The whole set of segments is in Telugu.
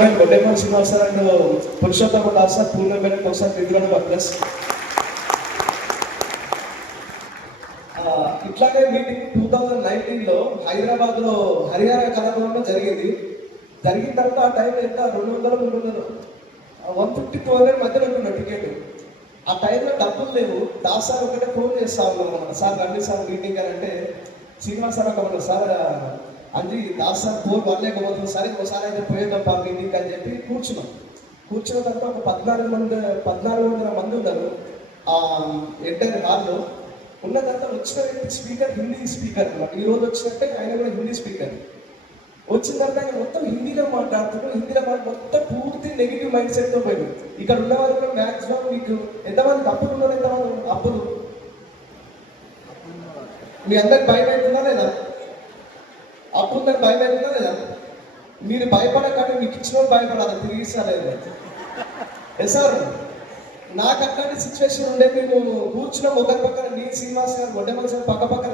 Vaddepalli Srinivas sir and Purushottama Das sir tournament ఒకసారి తిరుగుడు ప్లస్ ఇట్లాగే మీటింగ్ 2019లో హైదరాబాద్ లో హరియానా కళాభవన్లో జరిగిన తర్వాత ఆ టైంలో ఎంత 200 150 200 మధ్యలో ఉంటున్న టికెట్. ఆ టైంలో డబ్బులు లేవు. దాస్ సార్ ఒకటే ఫోన్ చేస్తా ఉన్నాం అన్నమాట, సార్ రండి సార్ మీటింగ్ అని. అంటే శ్రీనివాస్ సార్ ఒక సార్ అది దాస్ సార్ ఫోన్ వాళ్ళలేకపోతుంది, సరే ఒకసారి అయితే పోయేద్దాం మీటింగ్ అని చెప్పి కూర్చున్న తర్వాత ఒక 1400 మంది ఉన్నారు ఆ ఎంటర్ హాల్లో. ఉన్న తర్వాత వచ్చిన వ్యక్తి స్పీకర్ హిందీ స్పీకర్ అనమాట. ఈ రోజు వచ్చినట్టే ఆయన కూడా హిందీ స్పీకర్. వచ్చిన తర్వాత ఆయన మొత్తం హిందీలో మాట్లాడుతున్నాడు. మొత్తం పూర్తి నెగిటివ్ మైండ్ సెట్తో పోయాడు. ఇక్కడ ఉన్న వాళ్ళు మ్యాక్సిమం మీకు ఎంతమంది అప్పులు ఉన్నారు, ఎంతమంది అప్పులు మీ అందరికి భయం అవుతుందా లేదా? అప్పు ఉందని భయం అవుతుందా లేదా? మీరు భయపడకండి, మీకు ఇచ్చిన వాళ్ళు భయపడాలి, తిరిగి ఇస్తాలేదు. సార్ నాకు అట్లాంటి సిచ్యువేషన్ ఉండే. మేము కూర్చున్నాం ఒకరి పక్కన, నేను శ్రీనివాస్ గారు వడ్డేపల్లి సార్ పక్కన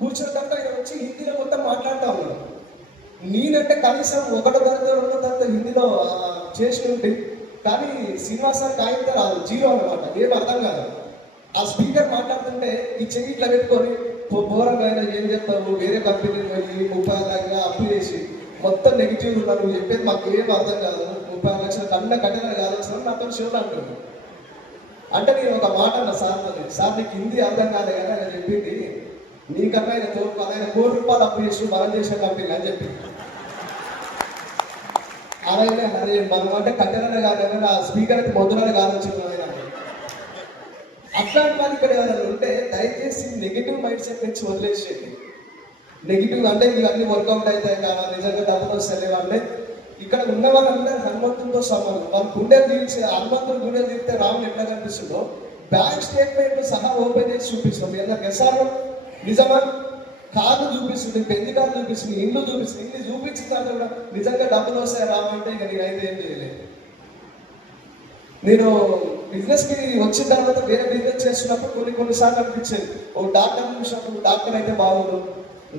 కూర్చున్న తర్వాత ఆయన వచ్చి హిందీలో మొత్తం మాట్లాడుతూ ఉన్నాడు. నేనంటే కనీసం ఒకటో తరగతి హిందీలో చేసి ఉంటే, కానీ శ్రీనివాస్ సార్ కాగితం రాదు, జీరో అనమాట, ఏం అర్థం కాదు. ఆ స్పీకర్ మాట్లాడుతుంటే ఈ చెయ్యి ఇట్లా పెట్టుకొని ఘోరంగా అయినా ఏం చెప్తావు, వేరే కంపెనీలు పోయి 30 లక్షలు అప్పు చేసి మొత్తం నెగిటివ్ ఉన్నారు, నువ్వు చెప్పేది మాకు ఏం అర్థం కాదు, 30 లక్షల కట్టిన కాదు సార్ నాతో షోలు అంటున్నాను. అంటే నేను ఒక మాట అన్నా సార్ నీకు హిందీ అర్థం కాదు కదా అని చెప్పింది, నీకన్నా ఆయన ఆయన ₹1 కోటి అప్పు చేసి మనం చేసిన కంపెనీ అని చెప్పి. అలాగే అరే మనం అంటే కట్టెలనే కాదు, ఆ స్పీకర్ అయితే మొదలనే కాదు వచ్చిన. అట్లాంటి వాళ్ళు ఇక్కడ ఎవరైనా ఉంటే దయచేసి నెగిటివ్ మైండ్ సెట్ నుంచి వదిలేసేది. నెగిటివ్ అంటే ఇవన్నీ వర్కౌట్ అవుతాయి కదా, నిజంగా డబ్బులు వస్తాయి అంటే ఇక్కడ ఉన్న వాళ్ళందరూ హనుమంతుడితో సమానం. వాళ్ళు గుండెలు తీర్చి హనుమంతుడు గుండెలు తీరితే రాముడు ఎట్లా కనిపిస్తుందో బ్యాంక్ స్టేట్మెంట్ సహా ఓపెన్ చేసి చూపిస్తుంది. ఎందుకంటే ఎస్ఆర్ఓ నిజమా కార్డు చూపిస్తుంది, పెళ్లి కార్డు చూపిస్తుంది, ఇల్లు చూపిస్తుంది. ఇల్లు చూపించిన తర్వాత కూడా నిజంగా డబ్బులు వస్తాయి రామంటే ఇక నేనైతే ఏం చేయలేదు. నేను బిజినెస్కి వచ్చిన తర్వాత వేరే బిజినెస్ చేస్తున్నప్పుడు కొన్నిసార్లు అనిపించేది, ఒక డాక్టర్ చూసినప్పుడు డాక్టర్ అయితే బాగుండు,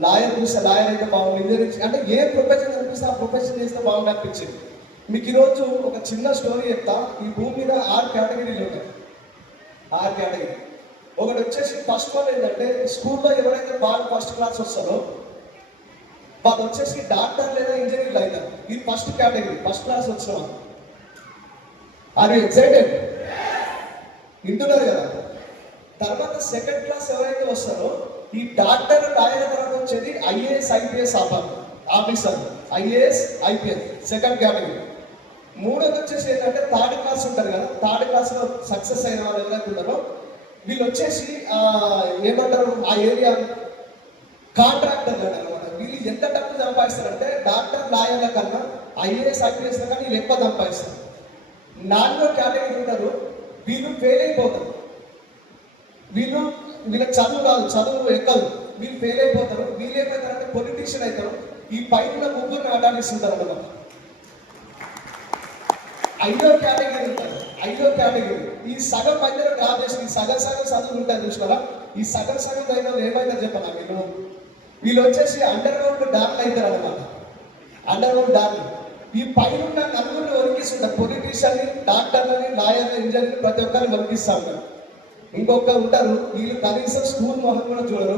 లాయర్ చూస్తే లాయర్ అయితే బాగుండు, ఇంజనీరింగ్ అంటే ఏ ప్రొఫెషన్ కనిపిస్తే ఆ ప్రొఫెషన్ చేస్తే బాగుండు అనిపించింది. మీకు ఈరోజు ఒక చిన్న స్టోరీ చెప్తా. ఈ భూమి మీద 6 కేటగిరీలు ఉంటాయి. 6 కేటగిరీ. ఒకటి వచ్చేసి ఫస్ట్ వన్ ఏంటంటే స్కూల్లో ఎవరైతే బాగా ఫస్ట్ క్లాస్ వస్తారో వాళ్ళు వచ్చేసి డాక్టర్ లేదా ఇంజనీర్లు అవుతారు. ఇది ఫస్ట్ కేటగిరీ, ఫస్ట్ క్లాస్ వచ్చిన వాళ్ళు. Are you excited? వింటున్నారు కదా? తర్వాత సెకండ్ క్లాస్ ఎవరైతే వస్తారో ఈ డాక్టర్ లాయర్ తర్వాత వచ్చేది IAS IPS officer, IAS IPS second category. మూడోది వచ్చేసి ఏంటంటే థర్డ్ క్లాస్ ఉంటారు కదా, థర్డ్ క్లాస్లో సక్సెస్ అయిన వాళ్ళు ఎవరైతే ఉన్నారో వీళ్ళు వచ్చేసి ఏమంటారు ఆ ఏరియా కాంట్రాక్టర్లు అనమాట. వీళ్ళు ఎంత డబ్బు సంపాదిస్తారంటే డాక్టర్ లాయర్ల కన్నా ఐఏఎస్ ఐపీఎస్ కన్నా వీళ్ళు ఎక్కువ సంపాదిస్తారు. 4వ కేటగిరీ ఉంటారు, వీళ్ళు ఫెయిల్ అయిపోతారు. వీళ్ళకి చదువు ఎక్కదు, వీళ్ళు ఫెయిల్ అయిపోతారు. వీళ్ళు ఏమవుతారంటే పొలిటీషియన్ అవుతారు. ఈ పైన ముగ్గురిని ఆటాడిస్తుంటారు అన్నమాట. 5వ కేటగిరీ ఉంటారు. 5వ కేటగిరీ ఈ సగం మధ్యలో డ్రాప్ చేసి ఈ సగం చదువు ఉంటారు చూసుకోరా. ఈ సగం అయిన వాళ్ళు ఏమైనా చెప్పాలా వీళ్ళు వచ్చేసి అండర్ గ్రౌండ్ డార్లు అవుతారు అనమాట. అండర్ గ్రౌండ్ డార్లు ఈ పైన ఉన్న నలుగురిని వరికిస్తుంటారు. పొలిటీషియన్ని, డాక్టర్లని, లాయర్ని, ఇంజనీర్ని ప్రతి ఒక్కరిని వరికిస్తూ ఉంటారు. ఇంకొకరు ఉంటారు, వీళ్ళు కనీసం స్కూల్ మొహం కూడా చూడరు.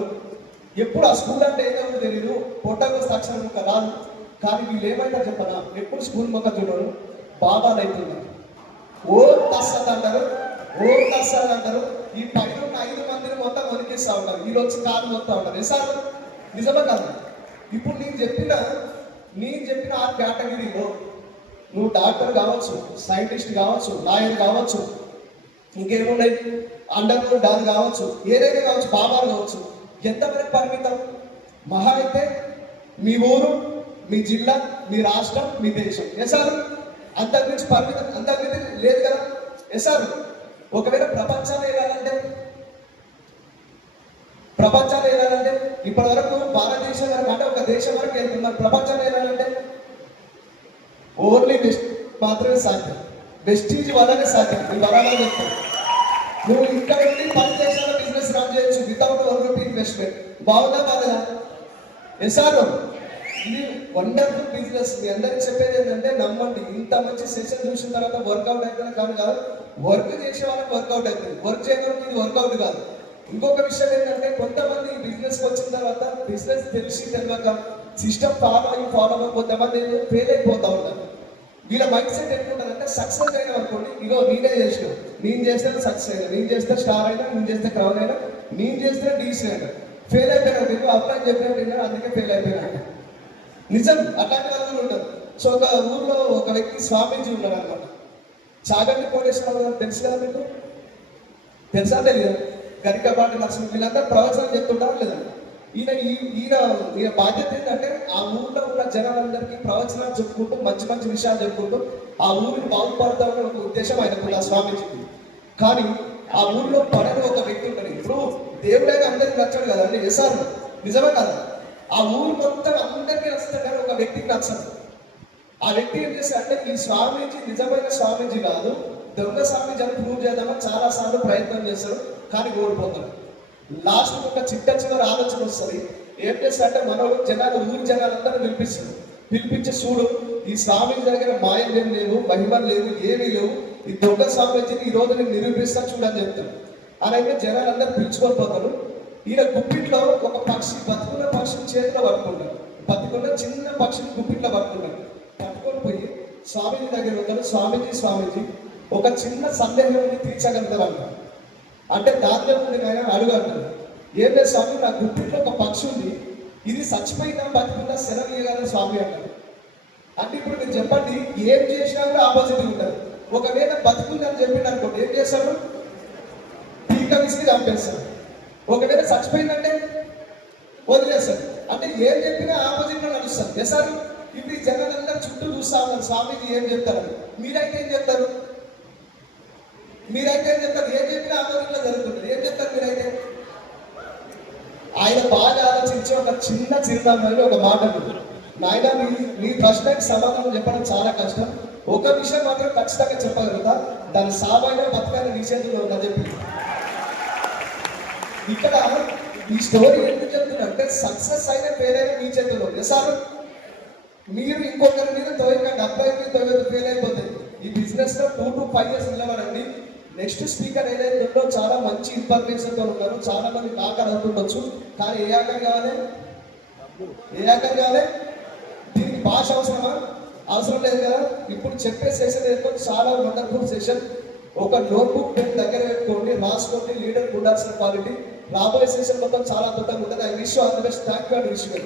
ఎప్పుడు ఆ స్కూల్ అంటే ఏదో తెలియదు, పొట్టకు అక్షరం ముక్క రాదు. కానీ వీళ్ళు ఏమైనా చెప్పనా ఎప్పుడు స్కూల్ మొక్క చూడరు, బాబాలు అవుతున్నారు. ఓ తస్సద్ అంటారు. ఈ పైన ఉన్న 5 మందిని మొత్తం వరికిస్తూ ఉంటారు. వీళ్ళు వచ్చి కాలు మొత్తం ఉంటారు. సార్ నిజమే కాదు? ఇప్పుడు నేను చెప్పిన 6 కేటగిరీలో నువ్వు డాక్టర్ కావచ్చు, సైంటిస్ట్ కావచ్చు, లాయర్ కావచ్చు, ఇంకేమున్నాయి అండర్ గ్రౌండ్ డాన్ కావచ్చు, ఏదైనా కావచ్చు, బాబాలు కావచ్చు. ఎంతవరకు పరిమితం? మహా అయితే మీ ఊరు, మీ జిల్లా, మీ రాష్ట్రం, మీ దేశం. సార్ అంతకుమించి పరిమితం, అంతకుమించి లేదు కదా. సార్ ఒకవేళ ప్రపంచాన్ని వెళ్ళాలంటే ఇప్పటి వరకు భారతదేశం వరకు అంటే ఒక దేశం వరకు వెళ్తున్నారు. ప్రపంచాన్ని వెళ్ళాలంటే ఓన్లీ వెస్ట్ మాత్రమే సాధ్యం. వెస్టీజ్ వల్లనే సాధ్యం. ఈ వరాలు చెప్తాను. నువ్వు ఇక్కడ నుండి 10 దేశాల బిజినెస్ రన్ చేయొచ్చు వితౌట్ ₹1 ఇన్వెస్ట్మెంట్. బాగుందా బాగా? సార్ ఇది వండర్ఫుల్ బిజినెస్. మీ అందరికి చెప్పేది ఏంటంటే నమ్మండి, ఇంత మంచి సెషన్ చూసిన తర్వాత వర్కౌట్ అవుతుంది కానీ కాదు, వర్క్ చేసే వాళ్ళకి వర్కౌట్ అవుతుంది, వర్క్ చేయడానికి ఇది వర్కౌట్ కాదు. ఇంకొక విషయం ఏంటంటే కొంతమంది బిజినెస్కి వచ్చిన తర్వాత బిజినెస్ తెలిసి తెలియక సిస్టమ్ ఫాలో అవ్వ కొంతమంది ఫెయిల్ అయిపోతూ ఉంటారు. వీళ్ళ మైండ్ సెట్ ఎట్లుంటుందంటే సక్సెస్ అయినా అనుకోండి, ఇగో నేనే చేసిన, నేను చేస్తే సక్సెస్ అయినా, నేను చేస్తే స్టార్ అయినా, నేను చేస్తే క్రౌన్ అయినా, నేను చేస్తే డీసీ అయినా. ఫెయిల్ అయిపోయినా మీకు అప్లై చెప్పినట్టు అందుకే ఫెయిల్ అయిపోయినా నిజం. అట్లాంటి వాళ్ళు కూడా ఉంటారు. సో ఒక ఊర్లో ఒక వ్యక్తి స్వామీజీ ఉన్నాడు అనమాట. చాగంటి కోటేశ్వరరావు గారు తెలుసు కదా మీకు? తెలుసా తెలియదు? గరికపాటి నరసింహ వీళ్ళంతా ప్రవచనం చెప్తుంటారు లేదా? ఈయన బాధ్యత ఏంటంటే ఆ ఊర్లో ఉన్న జనాలందరికీ ప్రవచనాలు చెప్పుకుంటూ మంచి మంచి విషయాలు చెప్పుకుంటూ ఆ ఊరిని బాగుపడతామని ఒక ఉద్దేశం ఆయనకు ఆ స్వామీజీకి. కానీ ఆ ఊరిలో పడని ఒక వ్యక్తి ఉంటాడు. ఇప్పుడు దేవుడైనా అందరికి నచ్చాడు కదండి, వేసారు నిజమే కదా? ఆ ఊరు మొత్తం అందరికీ నచ్చుతాడు కానీ ఒక వ్యక్తికి నచ్చదు. ఆ వ్యక్తి ఏం చేస్తాడంటే ఈ స్వామీజీ నిజమైన స్వామీజీ కాదు, దొంగ స్వామీజీ అని ప్రూవ్ చేద్దామని చాలా సార్లు ప్రయత్నం చేస్తాడు కానీ ఓడిపోతాడు. లాస్ట్ ఒక చివరి ఆలోచన వస్తుంది. ఏం చేస్తాడంటే మనోడు ఊరి జనాలందరూ పిలిపించి చూడు, ఈ స్వామీజీ దగ్గర మాయం ఏం లేవు, మహిమలు లేవు, ఏమీ లేవు, ఈ దొంగ స్వామీజీని ఈ రోజు నేను నిరూపిస్తా చూడని చెప్తాను. అలాగే జనాలందరూ పిలుచుకొని పోతాడు. ఈయన గుప్పిట్లో ఒక పక్షి, బతుకున్న పక్షిని చేతిలో పట్టుకుంటాడు, బతుకున్న చిన్న పక్షిని గుప్పిట్లో పట్టుకుంటాడు. పట్టుకొని పోయి స్వామీజీ దగ్గర ఉంటాడు. స్వామీజీ ఒక చిన్న సందేహాన్ని తీర్చగలుగుతారు అంటారు. అంటే దాంట్లో ఉంది ఆయన అడుగు అంటారు. ఏం లేదు స్వామి, నా గుప్పిట్లో ఒక పక్షి ఉంది, ఇది చచ్చిపోయినా బతుకున్నా సెలవు ఇవ్వగలరు స్వామి అంటారు. అంటే ఇప్పుడు మీరు చెప్పండి, ఏం చేసినా కూడా ఆపోజిట్ ఉంటారు. ఒకవేళ బతుకుందని చెప్పింది అనుకోండి, ఏం చేస్తాడు? పీక విసిగి చంపేస్తాడు. ఒకవేళ చచ్చిపోయిందంటే వదిలేస్తాడు. అంటే ఏం చెప్పినా ఆపోజిట్ లో నడుస్తారు. చేస్తారు. ఇప్పుడు ఈ జనాలందరూ చుట్టూ చూస్తా ఉన్నారు స్వామీజీ ఏం చెప్తారని. మీరైతే ఏం చెప్తారు? ఏం చెప్పినా ఆపోజిట్ లో జరుగుతుంది. ఏం చెప్తారు మీరైతే? ఆయన బాగా ఆలోచించి ఒక చిరునామాలో ఒక మాట నాయన, నీ ప్రశ్నకి సమాధానం చెప్పడం చాలా కష్టం, ఒక విషయం మాత్రం ఖచ్చితంగా చెప్పగలుగుతా, దాని సామాన్య బతకాన్ని నీ చేతిలో ఉందని చెప్పి. ఇక్కడ ఈ స్టోరీ ఎందుకు చెప్తున్నా సక్సెస్ అయిన పేరైనా మీ చేతిలో సార్. మీరు ఇంకొకరి మీద తోయకండి, అబ్బాయి మీద తోయదు, ఫెయిల్ అయిపోతుంది. ఈ బిజినెస్ లో 2 to 5 years నిలబడండి. నెక్స్ట్ స్పీకర్ ఏదైతే ఉందో చాలా మంచి ఇన్ఫర్మేషన్తో ఉన్నారు, చాలా మంది నాకు అడుగుతుండొచ్చు. కానీ ఏ ఆకలి కావాలి? దీనికి భాష అవసరమా? అవసరం లేదు కదా. ఇప్పుడు చెప్పే సెషన్ ఏంటో చాలా వండర్ఫుల్ సెషన్. ఒక నోట్బుక్ పెన్ దగ్గర పెట్టుకోండి, రాసుకోండి, లీడర్ ఉండాల్సిన క్వాలిటీ. రాబోయే సెషన్ మొత్తం చాలా అద్భుతంగా ఉంటుంది. I wish you all the best. Thank you and wish you.